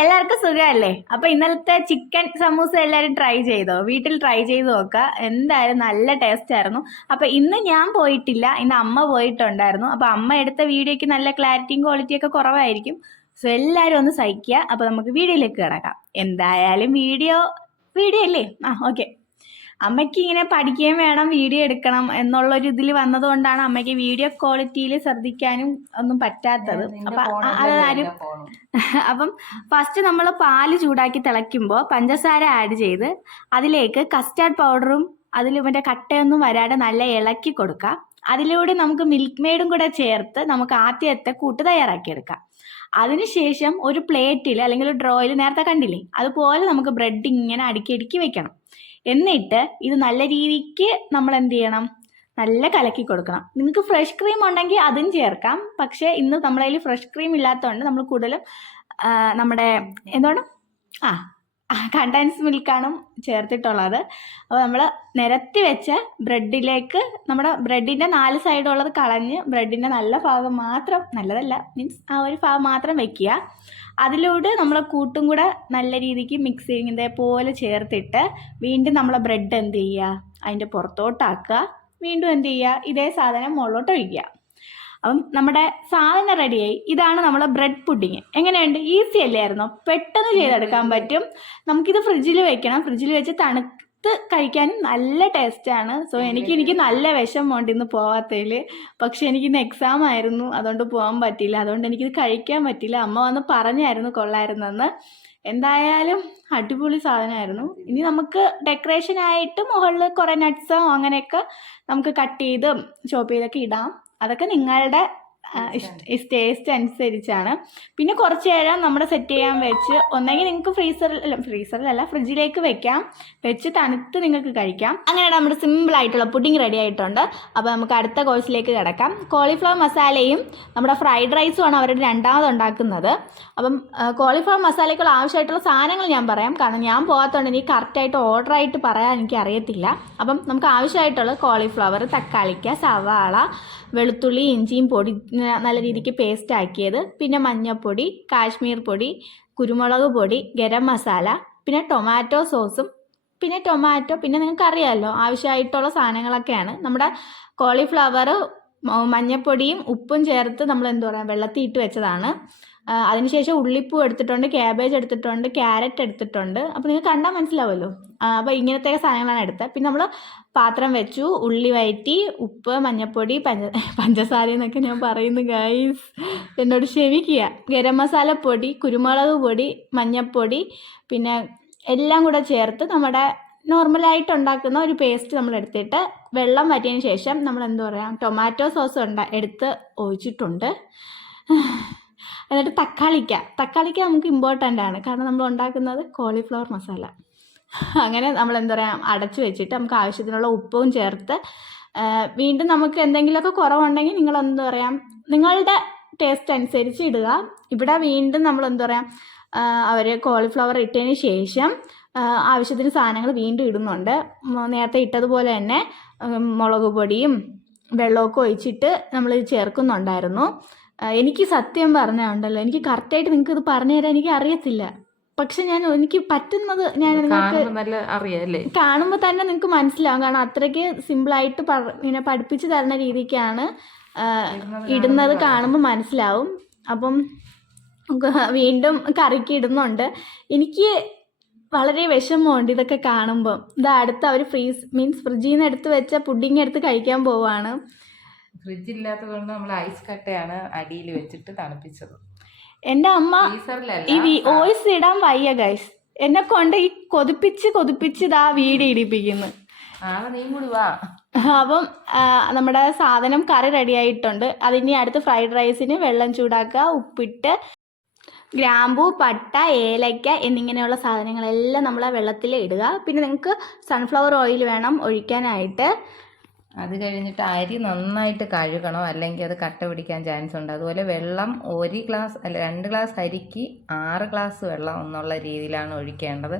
എല്ലാവർക്കും സുഖമല്ലേ? അപ്പൊ ഇന്നലത്തെ ചിക്കൻ സമൂസ എല്ലാവരും ട്രൈ ചെയ്തോ? വീട്ടിൽ ട്രൈ ചെയ്ത് നോക്കുക. എന്തായാലും നല്ല ടേസ്റ്റ് ആയിരുന്നു. അപ്പൊ ഇന്ന് ഞാൻ പോയിട്ടില്ല, ഇന്ന് അമ്മ പോയിട്ടുണ്ടായിരുന്നു. അപ്പൊ അമ്മ എടുത്ത വീഡിയോയ്ക്ക് നല്ല ക്ലാരിറ്റിയും ക്വാളിറ്റിയും ഒക്കെ കുറവായിരിക്കും. സോ എല്ലാവരും ഒന്ന് സഹിക്കുക. അപ്പൊ നമുക്ക് വീഡിയോയിലേക്ക് കിടക്കാം. എന്തായാലും വീഡിയോ അല്ലേ? ഓക്കെ. അമ്മയ്ക്ക് ഇങ്ങനെ പഠിക്കുകയും വേണം, വീഡിയോ എടുക്കണം എന്നുള്ളൊരു ഇതിൽ വന്നതുകൊണ്ടാണ് അമ്മയ്ക്ക് വീഡിയോ ക്വാളിറ്റിയിൽ ശ്രദ്ധിക്കാനും ഒന്നും പറ്റാത്തത്. അതാരും അപ്പം ഫസ്റ്റ് നമ്മൾ പാല് ചൂടാക്കി തിളയ്ക്കുമ്പോൾ പഞ്ചസാര ആഡ് ചെയ്ത് അതിലേക്ക് കസ്റ്റാർഡ് പൗഡറും അതിൽ മറ്റേ കട്ടയൊന്നും വരാതെ നല്ല ഇളക്കി കൊടുക്കുക. അതിലൂടെ നമുക്ക് മിൽക്ക് മെയ്ഡും കൂടെ ചേർത്ത് നമുക്ക് ആദ്യത്തെ കൂട്ട് തയ്യാറാക്കിയെടുക്കാം. അതിനുശേഷം ഒരു പ്ലേറ്റിൽ അല്ലെങ്കിൽ ഒരു ഡ്രോയിൽ നേരത്തെ കണ്ടില്ലേ, അതുപോലെ നമുക്ക് ബ്രെഡ് ഇങ്ങനെ അടുക്കി വെക്കണം. എന്നിട്ട് ഇത് നല്ല രീതിക്ക് നമ്മൾ എന്ത് ചെയ്യണം, നല്ല കലക്കി കൊടുക്കണം. നിങ്ങൾക്ക് ഫ്രഷ് ക്രീം ഉണ്ടെങ്കിൽ അതും ചേർക്കാം. പക്ഷേ ഇന്ന് നമ്മളെ കയ്യിൽ ഫ്രഷ് ക്രീം ഇല്ലാത്തതുകൊണ്ട് നമ്മൾ കൂടുതലും നമ്മുടെ എന്താണ് കണ്ടൻസ് മിൽക്കാണ് ചേർത്തിട്ടുള്ളത്. അപ്പോൾ നമ്മൾ നിരത്തി വെച്ച ബ്രെഡിലേക്ക് നമ്മുടെ ബ്രെഡിൻ്റെ 4 സൈഡുള്ളത് കളഞ്ഞ് ബ്രെഡിൻ്റെ നല്ല ഭാഗം മാത്രം, നല്ലതല്ല മീൻസ് ആ ഒരു ഭാഗം മാത്രം വെക്കുക. അതിലൂടെ നമ്മൾ കൂട്ടും കൂടെ നല്ല രീതിക്ക് മിക്സ് ചെയ്യും ഇതേപോലെ ചേർത്തിട്ട് വീണ്ടും നമ്മളെ ബ്രെഡ് എന്ത് ചെയ്യുക, അതിൻ്റെ പുറത്തോട്ടാക്കുക. വീണ്ടും എന്ത് ചെയ്യുക, ഇതേ സാധനം മുകളിലോട്ട് ഒഴിക്കുക. അപ്പം നമ്മുടെ സാധനം റെഡിയായി. ഇതാണ് നമ്മളെ ബ്രെഡ് പുഡിങ്. എങ്ങനെയുണ്ട്? ഈസി അല്ലായിരുന്നോ? പെട്ടെന്ന് ചെയ്തെടുക്കാൻ പറ്റും. നമുക്കിത് ഫ്രിഡ്ജിൽ വെക്കണം. ഫ്രിഡ്ജിൽ വെച്ച് തണുത്ത് കഴിക്കാനും നല്ല ടേസ്റ്റാണ്. സോ എനിക്ക് നല്ല വിഷമമുണ്ട് ഇന്ന് പോവാത്തതിൽ. പക്ഷെ എനിക്കിന്ന് എക്സാം ആയിരുന്നു, അതുകൊണ്ട് പോകാൻ പറ്റിയില്ല. അതുകൊണ്ട് എനിക്കിത് കഴിക്കാൻ പറ്റില്ല. അമ്മ വന്ന് പറഞ്ഞായിരുന്നു കൊള്ളായിരുന്നെന്ന്. എന്തായാലും അടിപൊളി സാധനമായിരുന്നു. ഇനി നമുക്ക് ഡെക്കറേഷനായിട്ട് മുകളിൽ കുറേ നട്ട്സോ അങ്ങനെയൊക്കെ നമുക്ക് കട്ട് ചെയ്ത് ചോപ്പ് ചെയ്തൊക്കെ ഇടാം. അതൊക്കെ നിങ്ങളുടെ ടേസ്റ്റ് അനുസരിച്ചാണ്. പിന്നെ കുറച്ച് നേരം നമ്മുടെ സെറ്റ് ചെയ്യാൻ വെച്ച് ഒന്നെങ്കിൽ നിങ്ങൾക്ക് ഫ്രീസറിലല്ല ഫ്രിഡ്ജിലേക്ക് വെക്കാം. വെച്ച് തണുത്ത് നിങ്ങൾക്ക് കഴിക്കാം. അങ്ങനെ നമ്മുടെ സിമ്പിളായിട്ടുള്ള പുഡിങ് റെഡി ആയിട്ടുണ്ട്. അപ്പോൾ നമുക്ക് അടുത്ത കോഴ്സിലേക്ക് കിടക്കാം. കോളിഫ്ലവർ മസാലയും നമ്മുടെ ഫ്രൈഡ് റൈസുമാണ് അവരുടെ രണ്ടാമത് ഉണ്ടാക്കുന്നത്. അപ്പം കോളിഫ്ലവർ മസാലയ്ക്കുള്ള ആവശ്യമായിട്ടുള്ള സാധനങ്ങൾ ഞാൻ പറയാം. കാരണം ഞാൻ പോകാത്തതുകൊണ്ട് എനിക്ക് കറക്റ്റായിട്ട് ഓർഡറായിട്ട് പറയാൻ എനിക്ക് അറിയത്തില്ല. അപ്പം നമുക്ക് ആവശ്യമായിട്ടുള്ളത് കോളിഫ്ലവർ, തക്കാളിക്ക, സവാള, വെളുത്തുള്ളി, ഇഞ്ചിയും പൊടി നല്ല രീതിക്ക് പേസ്റ്റ് ആക്കിയത്, പിന്നെ മഞ്ഞൾപ്പൊടി, കാശ്മീർ പൊടി, കുരുമുളക് പൊടി, ഗരം മസാല, പിന്നെ ടൊമാറ്റോ സോസും പിന്നെ നിങ്ങൾക്ക് അറിയാമല്ലോ ആവശ്യമായിട്ടുള്ള സാധനങ്ങളൊക്കെയാണ്. നമ്മുടെ കോളിഫ്ലവർ മഞ്ഞൾപ്പൊടിയും ഉപ്പും ചേർത്ത് നമ്മൾ വെള്ളത്തിൽ ഇട്ട് വെച്ചതാണ്. അതിനുശേഷം ഉള്ളിപ്പൂ എടുത്തിട്ടുണ്ട്, ക്യാബേജ് എടുത്തിട്ടുണ്ട്, ക്യാരറ്റ് എടുത്തിട്ടുണ്ട്. അപ്പോൾ നിങ്ങൾക്ക് കണ്ടാൽ മനസ്സിലാവുമല്ലോ. അപ്പോൾ ഇങ്ങനത്തെ സാധനങ്ങളാണ് എടുത്തത്. പിന്നെ നമ്മൾ പാത്രം വെച്ചു, ഉള്ളി വഴറ്റി, ഉപ്പ്, മഞ്ഞൾപ്പൊടി, പഞ്ചസാര എന്നൊക്കെ ഞാൻ പറയുന്നു ഗൈസ്, എന്നോട് ക്ഷമിക്കുക. ഗരം മസാല പൊടി, കുരുമുളക് പൊടി, മഞ്ഞൾപ്പൊടി, പിന്നെ എല്ലാം കൂടെ ചേർത്ത് നമ്മുടെ നോർമലായിട്ട് ഉണ്ടാക്കുന്ന ഒരു പേസ്റ്റ് നമ്മൾ എടുത്തിട്ട് വെള്ളം വറ്റിയതിന് ശേഷം നമ്മൾ ടൊമാറ്റോ സോസ് എടുത്ത് ഒഴിച്ചിട്ടുണ്ട്. എന്നിട്ട് തക്കാളിക്ക നമുക്ക് ഇമ്പോർട്ടൻ്റ് ആണ്. കാരണം നമ്മൾ ഉണ്ടാക്കുന്നത് കോളിഫ്ലവർ മസാല. അങ്ങനെ നമ്മൾ അടച്ചു വെച്ചിട്ട് നമുക്ക് ആവശ്യത്തിനുള്ള ഉപ്പും ചേർത്ത് വീണ്ടും നമുക്ക് എന്തെങ്കിലുമൊക്കെ കുറവുണ്ടെങ്കിൽ നിങ്ങൾ നിങ്ങളുടെ ടേസ്റ്റ് അനുസരിച്ച് ഇടുക. ഇവിടെ വീണ്ടും നമ്മൾ അവർ കോളിഫ്ലവർ ഇട്ടതിന് ശേഷം ആവശ്യത്തിന് സാധനങ്ങൾ വീണ്ടും ഇടുന്നുണ്ട്. നേരത്തെ ഇട്ടതുപോലെ തന്നെ മുളക് പൊടിയും വെള്ളമൊക്കെ ഒഴിച്ചിട്ട് നമ്മൾ ചേർക്കുന്നുണ്ടായിരുന്നു. എനിക്ക് സത്യം പറഞ്ഞുണ്ടല്ലോ, എനിക്ക് കറക്റ്റായിട്ട് നിങ്ങൾക്ക് ഇത് പറഞ്ഞു തരാൻ എനിക്ക് അറിയത്തില്ല. പക്ഷെ എനിക്ക് പറ്റുന്നത് ഞാൻ നിങ്ങൾക്ക് കാണുമ്പോൾ തന്നെ നിങ്ങൾക്ക് മനസ്സിലാവും. കാരണം അത്രയ്ക്ക് സിമ്പിളായിട്ട് ഇങ്ങനെ പഠിപ്പിച്ച് തരുന്ന രീതിക്കാണ് ഇടുന്നത്. കാണുമ്പോൾ മനസ്സിലാവും. അപ്പം വീണ്ടും കറിക്ക് ഇടുന്നുണ്ട്. എനിക്ക് വളരെ വിഷമമുണ്ട് ഇതൊക്കെ കാണുമ്പോൾ. അടുത്ത അവർ ഫ്രിഡ്ജിൽ നിന്ന് എടുത്ത് വെച്ച പുഡിങ് എടുത്ത് കഴിക്കാൻ പോവാണ്. ഫ്രിഡ്ജില്ലാത്തതുകൊണ്ട് നമ്മൾ ഐസ് കട്ടയാണ് അടിയിൽ വെച്ചിട്ട് തണുപ്പിച്ചത്. എൻ്റെ അമ്മ ഈ വോയിസ് ഇടാൻ വയ്യ ഗൈസ്, എന്നെ കൊണ്ട് ഈ കൊതിപ്പിച്ച് ഇതാ വീഡിയോ ഇടിപ്പിക്കുന്നു. അപ്പം നമ്മുടെ സാധനം കറി റെഡി ആയിട്ടുണ്ട്. അതിനി അടുത്ത് ഫ്രൈഡ് റൈസിന് വെള്ളം ചൂടാക്കുക, ഉപ്പിട്ട് ഗ്രാമ്പൂ, പട്ട, ഏലയ്ക്ക എന്നിങ്ങനെയുള്ള സാധനങ്ങളെല്ലാം നമ്മൾ വെള്ളത്തിൽ ഇടുക. പിന്നെ നിങ്ങൾക്ക് സൺഫ്ലവർ ഓയിൽ വേണം ഒഴിക്കാനായിട്ട്. അത് കഴിഞ്ഞിട്ട് അരി നന്നായിട്ട് കഴുകണം, അല്ലെങ്കിൽ അത് കട്ട പിടിക്കാൻ ചാൻസ് ഉണ്ട്. അതുപോലെ വെള്ളം 1 ഗ്ലാസ് അല്ല 2 ഗ്ലാസ് അരിക്ക് 6 ഗ്ലാസ് വെള്ളം എന്നുള്ള രീതിയിലാണ് ഒഴിക്കേണ്ടത്.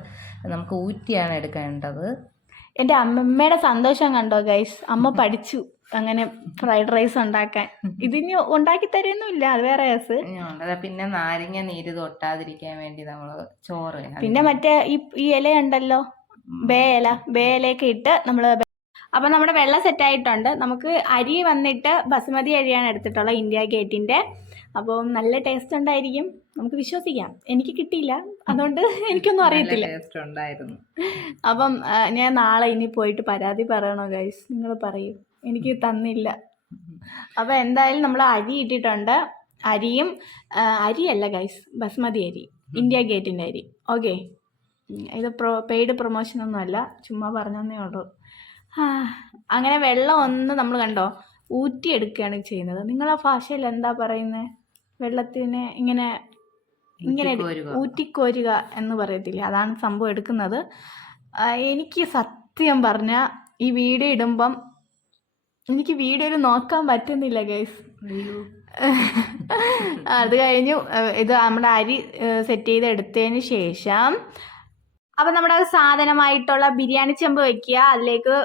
നമുക്ക് ഊറ്റിയാണ് എടുക്കേണ്ടത്. എൻ്റെ അമ്മമ്മയുടെ സന്തോഷം കണ്ടോ ഗൈസ്, അമ്മ പഠിച്ചു. അങ്ങനെ ഫ്രൈഡ് റൈസ് ഉണ്ടാക്കാൻ. ഇതിനി ഉണ്ടാക്കി തരുന്നില്ല, അത് വേറെ കേസ്. പിന്നെ നാരങ്ങ നീര് തൊട്ടാതിരിക്കാൻ വേണ്ടി നമ്മള് ചോറ് പിന്നെ മറ്റേ ഈ ഇല ഉണ്ടല്ലോ, ബേ ഇലയൊക്കെ ഇട്ട് നമ്മള്. അപ്പൊ നമ്മുടെ വെള്ളം സെറ്റ് ആയിട്ടുണ്ട്. നമുക്ക് അരി വന്നിട്ട് ബസുമതി അരിയാണ് എടുത്തിട്ടുള്ളത്, ഇന്ത്യ ഗേറ്റിന്റെ. അപ്പോൾ നല്ല ടേസ്റ്റ് ഉണ്ടായിരിക്കും, നമുക്ക് വിശ്വസിക്കാം. എനിക്ക് കിട്ടിയില്ല, അതുകൊണ്ട് എനിക്കൊന്നും അറിയത്തില്ല. ടേസ്റ്റ് ഉണ്ടായിരുന്നു. അപ്പം ഞാൻ നാളെ ഇനി പോയിട്ട് പരാതി പറയണോ ഗൈസ്? നിങ്ങൾ പറയൂ, എനിക്ക് തന്നില്ല. അപ്പം എന്തായാലും നമ്മൾ അരി ഇട്ടിട്ടുണ്ട്. അരിയല്ല ഗൈസ്, ബസ്മതി അരി, ഇന്ത്യ ഗേറ്റിൻ്റെ അരി. ഓക്കെ, ഇത് പെയ്ഡ് പ്രൊമോഷൻ ഒന്നും അല്ല, ചുമ്മാ പറഞ്ഞതേ ഉള്ളൂ. അങ്ങനെ വെള്ളം ഒന്ന് നമ്മൾ കണ്ടോ ഊറ്റിയെടുക്കുകയാണ് ചെയ്യുന്നത്. നിങ്ങളെ ഭാഷയിൽ എന്താ പറയുന്നത്? വെള്ളത്തിനെ ഇങ്ങനെ ഊറ്റിക്കോരുക എന്ന് പറയത്തില്ലേ, അതാണ് സംഭവം എടുക്കുന്നത്. എനിക്ക് സത്യം പറഞ്ഞാൽ ഈ വീഡിയോ ഇടുമ്പം എനിക്ക് വീഡിയോയിൽ നോക്കാൻ പറ്റുന്നില്ല ഗൈസ്. അത് കഴിഞ്ഞു ഇത് നമ്മുടെ അരി സെറ്റ് ചെയ്ത് എടുത്തതിന് ശേഷം അപ്പം നമ്മുടെ സാധനമായിട്ടുള്ള ബിരിയാണി ചെമ്പ് വയ്ക്കുക. അതിലേക്ക്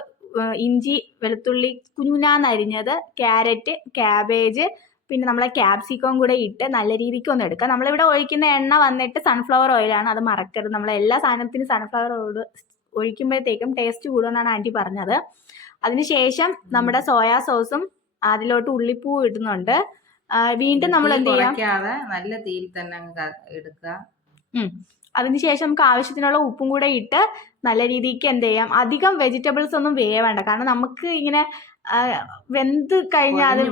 ഇഞ്ചി, വെളുത്തുള്ളി കുഞ്ഞുനാന്നരിഞ്ഞത്, ക്യാരറ്റ്, ക്യാബേജ്, പിന്നെ നമ്മളെ ക്യാപ്സിക്കം കൂടെ ഇട്ട് നല്ല രീതിക്ക് ഒന്ന് എടുക്കുക. നമ്മളിവിടെ ഒഴിക്കുന്ന എണ്ണ വന്നിട്ട് സൺഫ്ലവർ ഓയിലാണ്, അത് മറക്കരുത്. നമ്മളെല്ലാ സാധനത്തിനും സൺഫ്ലവർ ഓയിൽ ഒഴിക്കുമ്പോഴത്തേക്കും ടേസ്റ്റ് കൂടുമെന്നാണ് ആൻറ്റി പറഞ്ഞത്. അതിനുശേഷം നമ്മുടെ സോയാ സോസും അതിലോട്ട് ഉള്ളിപ്പൂ ഇടുന്നുണ്ട്. വീണ്ടും നമ്മൾ എന്ത് ചെയ്യാം, നല്ല തീയിൽ തന്നെ എടുക്കുക. അതിനുശേഷം നമുക്ക് ആവശ്യത്തിനുള്ള ഉപ്പും കൂടെ ഇട്ട് നല്ല രീതിക്ക് എന്ത് ചെയ്യാം. അധികം വെജിറ്റബിൾസ് ഒന്നും വേവണ്ട, കാരണം നമുക്ക് ഇങ്ങനെ വെന്ത് കഴിഞ്ഞാൽ അത്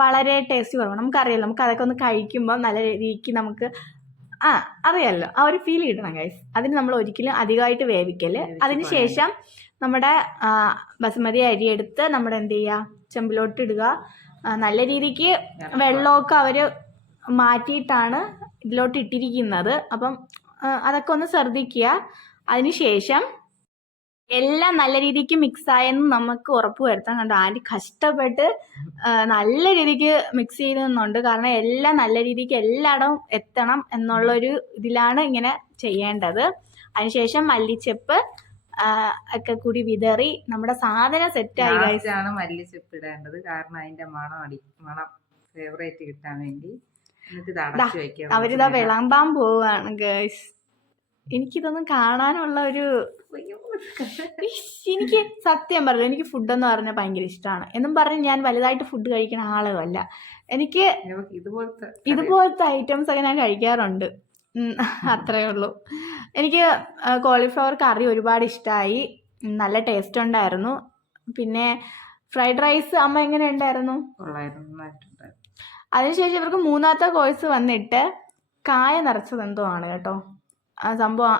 വളരെ ടേസ്റ്റ് കുറവാണ്. നമുക്കറിയാലോ, നമുക്ക് അതൊക്കെ ഒന്ന് കഴിക്കുമ്പോൾ നല്ല രീതിക്ക് നമുക്ക് അറിയാമല്ലോ, ആ ഒരു ഫീൽ കിട്ടണം ഗൈസ്. അതിന് നമ്മൾ ഒരിക്കലും അധികമായിട്ട് വേവിക്കല്. അതിനുശേഷം നമ്മുടെ ബസുമതി അരി എടുത്ത് നമ്മൾ എന്ത് ചെയ്യുക, ചെമ്പിലോട്ട് ഇടുക. നല്ല രീതിക്ക് വെള്ളമൊക്കെ അവർ മാറ്റിയിട്ടാണ് ഇതിലോട്ട് ഇട്ടിരിക്കുന്നത്. അപ്പം അതൊക്കെ ഒന്ന് ശ്രദ്ധിക്കുക. അതിനുശേഷം എല്ലാം നല്ല രീതിക്ക് മിക്സായെന്ന് നമുക്ക് ഉറപ്പ് വരുത്താൻ. കണ്ടോ, ആൻറ്റി കഷ്ടപ്പെട്ട് നല്ല രീതിക്ക് മിക്സ് ചെയ്യുന്നുണ്ട്, കാരണം എല്ലാം നല്ല രീതിക്ക് എല്ലായിടവും എത്തണം എന്നുള്ളൊരു ഇതിലാണ് ഇങ്ങനെ ചെയ്യേണ്ടത്. അതിനുശേഷം മല്ലിച്ചെപ്പ് ഒക്കെ കൂടി വിതറി നമ്മുടെ സാധനം സെറ്റായി. മല്ലിച്ചെപ്പ് ഇടേണ്ടത്, കാരണം അതിന്റെ മണം ഫേവറേറ്റ് കിട്ടാൻ വേണ്ടി. അവരിതാ വിളമ്പാൻ പോവുകയാണ് ഗേഴ്സ്. എനിക്കിതൊന്നും കാണാനുള്ള ഒരു എനിക്ക് സത്യം പറഞ്ഞു, എനിക്ക് ഫുഡെന്ന് പറഞ്ഞാൽ ഭയങ്കര ഇഷ്ടമാണ്. എന്നും പറഞ്ഞ് ഞാൻ വലുതായിട്ട് ഫുഡ് കഴിക്കുന്ന ആളുമല്ല. എനിക്ക് ഇതുപോലത്തെ ഐറ്റംസ് ഒക്കെ ഞാൻ കഴിക്കാറുണ്ട്, അത്രയേ ഉള്ളൂ. എനിക്ക് കോളിഫ്ലവർ കറി ഒരുപാട് ഇഷ്ടമായി, നല്ല ടേസ്റ്റ് ഉണ്ടായിരുന്നു. പിന്നെ ഫ്രൈഡ് റൈസ് അമ്മ എങ്ങനെ ഉണ്ടായിരുന്നു? അതിനുശേഷം ഇവർക്ക് മൂന്നാമത്തെ കോഴ്സ് വന്നിട്ട് കായ നിറച്ചതെന്തോ ആണ് കേട്ടോ ആ സംഭവം.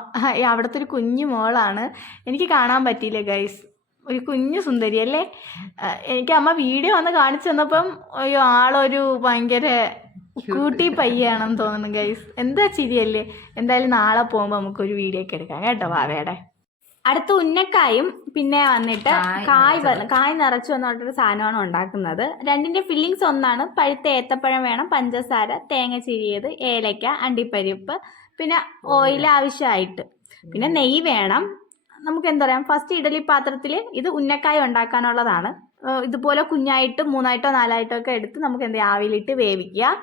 അവിടുത്തെ ഒരു കുഞ്ഞു മോളാണ്, എനിക്ക് കാണാൻ പറ്റിയില്ല ഗൈസ്, ഒരു കുഞ്ഞു സുന്ദരി അല്ലേ. എനിക്ക് അമ്മ വീഡിയോ വന്ന് കാണിച്ചു തന്നപ്പം അയ്യോ ആളൊരു ഭയങ്കര കൂട്ടി പയ്യാണെന്ന് തോന്നുന്നു ഗൈസ്. എന്താ ചിരിയല്ലേ. എന്തായാലും നാളെ പോകുമ്പോൾ നമുക്കൊരു വീഡിയോ ഒക്കെ എടുക്കാം കേട്ടോ വാവയുടെ. അടുത്ത ഉന്നക്കായും പിന്നെ വന്നിട്ട് കായ് നിറച്ചു എന്ന് പറഞ്ഞിട്ടൊരു സാധനമാണ് ഉണ്ടാക്കുന്നത്. രണ്ടിൻ്റെ ഫില്ലിങ്സ് ഒന്നാണ്. പഴുത്ത ഏത്തപ്പഴം വേണം, പഞ്ചസാര, തേങ്ങ ചിരിയത്, ഏലക്ക, അണ്ടിപ്പരിപ്പ്, പിന്നെ ഓയിൽ ആവശ്യമായിട്ട്, പിന്നെ നെയ്യ് വേണം. നമുക്ക് എന്താ പറയാം, ഫസ്റ്റ് ഇഡലി പാത്രത്തിൽ ഇത് ഉന്നക്കായ ഉണ്ടാക്കാനുള്ളതാണ്. ഇതുപോലെ കുഞ്ഞായിട്ട് 3ആയിട്ടോ 4ആയിട്ടോ ഒക്കെ എടുത്ത് നമുക്ക് എന്ത് ആവിയിലിട്ട് വേവിക്കുക.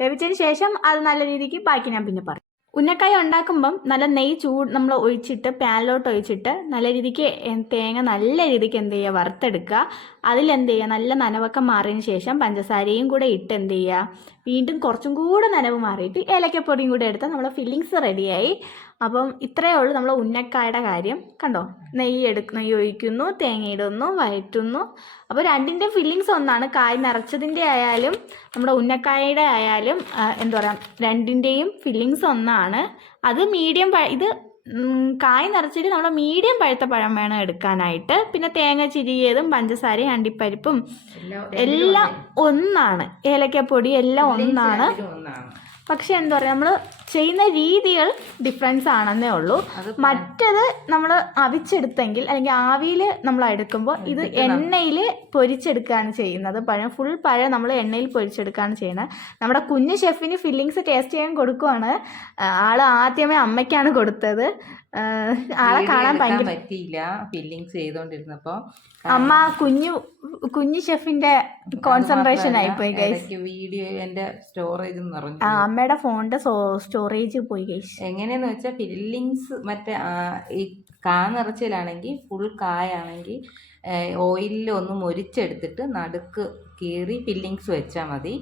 വേവിച്ചതിന് ശേഷം അത് നല്ല രീതിക്ക് ബാക്കി ഞാൻ പിന്നെ പറയും. ഉന്നക്കായ ഉണ്ടാക്കുമ്പം നല്ല നെയ്യ് നമ്മൾ ഒഴിച്ചിട്ട് പാനിലോട്ട് ഒഴിച്ചിട്ട് നല്ല രീതിക്ക് തേങ്ങ നല്ല രീതിക്ക് എന്ത് ചെയ്യുക, വറുത്തെടുക്കുക. അതിലെന്ത് ചെയ്യുക, നല്ല നനവൊക്കെ മാറിയതിന് ശേഷം പഞ്ചസാരയും കൂടെ ഇട്ട് എന്ത് ചെയ്യുക, വീണ്ടും കുറച്ചും കൂടെ നനവ് മാറിയിട്ട് ഏലക്കപ്പൊടിയും കൂടെ എടുത്താൽ നമ്മളെ ഫില്ലിങ്സ് റെഡിയായി. അപ്പം ഇത്രയേ ഉള്ളൂ നമ്മൾ ഉന്നക്കായുടെ കാര്യം. കണ്ടോ, നെയ്യ് ഒഴിക്കുന്നു, തേങ്ങ ഇടുന്നു, വഴറ്റുന്നു. അപ്പോൾ രണ്ടിൻ്റെ ഫില്ലിങ്സ് ഒന്നാണ്. കായ് നിറച്ചതിൻ്റെ ആയാലും നമ്മുടെ ഉന്നക്കായയുടെ ആയാലും എന്താ പറയുക, രണ്ടിൻ്റെയും ഫില്ലിങ്സ് ഒന്നാണ്. അത് മീഡിയം ഇത് കായ് നിറച്ചിട്ട് നമ്മൾ മീഡിയം പഴുത്ത പഴം വേണം എടുക്കാനായിട്ട്. പിന്നെ തേങ്ങ ചിരിയതും പഞ്ചസാരയും അണ്ടിപ്പരിപ്പും എല്ലാം ഒന്നാണ്, ഏലക്കപ്പൊടി എല്ലാം ഒന്നാണ്. പക്ഷെ എന്താ പറയുക, നമ്മൾ ചെയ്യുന്ന രീതികൾ ഡിഫറൻസ് ആണെന്നേ ഉള്ളൂ. മറ്റത് നമ്മൾ അവിച്ചെടുത്തെങ്കിൽ അല്ലെങ്കിൽ ആവിയിൽ നമ്മൾ എടുക്കുമ്പോൾ ഇത് എണ്ണയിൽ പൊരിച്ചെടുക്കുകയാണ് ചെയ്യുന്നത്. ഫുൾ പഴം നമ്മൾ എണ്ണയിൽ പൊരിച്ചെടുക്കുകയാണ് ചെയ്യുന്നത്. നമ്മുടെ കുഞ്ഞു ഷെഫിന് ഫില്ലിങ്സ് ടേസ്റ്റ് ചെയ്യാൻ കൊടുക്കുവാണ്. ആൾ ആദ്യമേ അമ്മയ്ക്കാണ് കൊടുത്തത്. ആളെ കാണാൻ ഭയങ്കര പറ്റിയില്ല ഫില്ലിങ്സ് ചെയ്തോണ്ടിരുന്നപ്പോ. അമ്മ കുഞ്ഞു ഷെഫിന്റെ കോൺസെൻട്രേഷൻ ആയിപ്പോയി ഗൈസ്. വീഡിയോ എന്റെ സ്റ്റോറേജ് നിറഞ്ഞു. അമ്മയുടെ ഫോണിന്റെ സ്റ്റോറേജ് പോയി ഗൈസ്. എങ്ങനെയാന്ന് വെച്ചാൽ ഫില്ലിങ്സ് മറ്റേ ഈ കാ നിറച്ചിലാണെങ്കിൽ ഫുൾ കായാണെങ്കിൽ ഓയിലിൽ ഒന്ന് മൊരിച്ചെടുത്തിട്ട് നടുക്ക് കീറി ഫില്ലിങ്സ് വെച്ചാൽ മതി.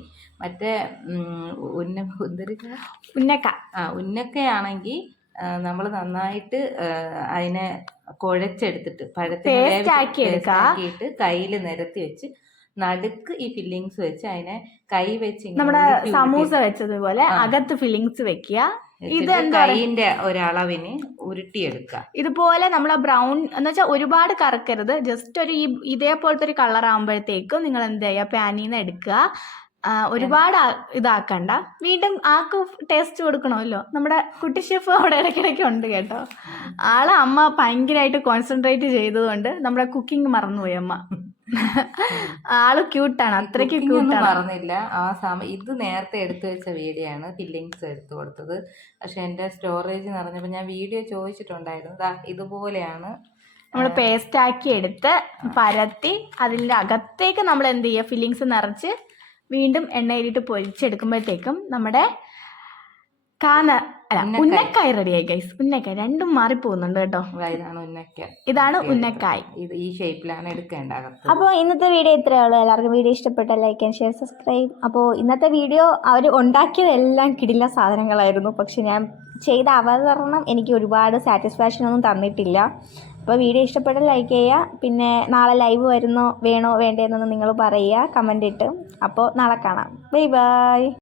മറ്റേ ഉന്നക്കയാണെങ്കിൽ നമ്മൾ നന്നായിട്ട് അതിനെ കുഴച്ചെടുത്തിട്ട് പഴത്തിട്ട് കയ്യിൽ നിരത്തി വെച്ച് നടുക്ക് ഈ ഫില്ലിങ്സ് വെച്ച് അതിനെ കൈ വെച്ച് നമ്മുടെ സമൂസ വെച്ചതുപോലെ അകത്ത് ഫില്ലിങ്സ് വെക്കുക. ഇത് കൈയിന്റെ ഒരളവിന് ഉരുട്ടിയെടുക്കുക. ഇതുപോലെ നമ്മൾ ബ്രൗൺ എന്ന് വെച്ചാൽ ഒരുപാട് കറക്കരുത്. ജസ്റ്റ് ഒരു ഇതേപോലത്തെ ഒരു കളർ ആകുമ്പോഴത്തേക്കും നിങ്ങൾ എന്ത് ചെയ്യുക, പാനിൽ നിന്ന് എടുക്കുക. ഒരുപാട് ഇതാക്കണ്ട. വീണ്ടും ആൾക്ക് ടേസ്റ്റ് കൊടുക്കണമല്ലോ. നമ്മുടെ കുട്ടി ഷെഫ് അവിടെ ഇടയ്ക്കിടയ്ക്ക് ഉണ്ട് കേട്ടോ. അമ്മ ഭയങ്കരമായിട്ട് കോൺസെൻട്രേറ്റ് ചെയ്തതുകൊണ്ട് നമ്മുടെ കുക്കിംഗ് മറന്നുപോയി അമ്മ. ആള് ക്യൂട്ടാണ്, അത്രയ്ക്ക് ക്യൂട്ടാണ്. മറന്നില്ല ആ സമയം. ഇത് നേരത്തെ എടുത്തു വെച്ച വീഡിയോ ആണ് ഫില്ലിങ്സ് എടുത്തു കൊടുത്തത്. പക്ഷെ എൻ്റെ സ്റ്റോറേജ് നിറഞ്ഞപ്പോൾ ഞാൻ വീഡിയോ ചോദിച്ചിട്ടുണ്ടായിരുന്നു. ഇതുപോലെയാണ് നമ്മൾ പേസ്റ്റ് ആക്കി എടുത്ത് പരത്തി അതിൻ്റെ അകത്തേക്ക് നമ്മൾ എന്ത് ചെയ്യുക, ഫില്ലിങ്സ് നിറച്ച് വീണ്ടും എണ്ണയിലിട്ട് പൊരിച്ചെടുക്കുമ്പോഴത്തേക്കും നമ്മുടെ ഉന്നക്കായ് റെഡിയായി ഗൈസ്. ഉന്നക്കായ് രണ്ടും മാറിപ്പോകുന്നുണ്ട് കേട്ടോ. ഇതാണ് ഉന്നക്കായ്. ഇത് ഈ ഷേപ്പിലാണ് എടുക്കേണ്ടത്. അപ്പോൾ ഇന്നത്തെ വീഡിയോ ഇത്രയേ ഉള്ളൂ. എല്ലാവർക്കും വീഡിയോ ഇഷ്ടപ്പെട്ട ലൈക്ക് ആൻഡ് ഷെയർ സബ്സ്ക്രൈബ്. അപ്പോൾ ഇന്നത്തെ വീഡിയോ അവർ ഉണ്ടാക്കിയതെല്ലാം കിടില സാധനങ്ങളായിരുന്നു. പക്ഷെ ഞാൻ ചെയ്ത അവതരണം എനിക്ക് ഒരുപാട് സാറ്റിസ്ഫാക്ഷൻ ഒന്നും തന്നിട്ടില്ല. അപ്പോൾ വീഡിയോ ഇഷ്ടപ്പെട്ട ലൈക്ക് ചെയ്യുക. പിന്നെ നാളെ ലൈവ് വേണോ വേണ്ടേന്നൊന്ന് നിങ്ങൾ പറയുക കമൻ്റ് ഇട്ട്. അപ്പോൾ നാളെ കാണാം. Bye bye.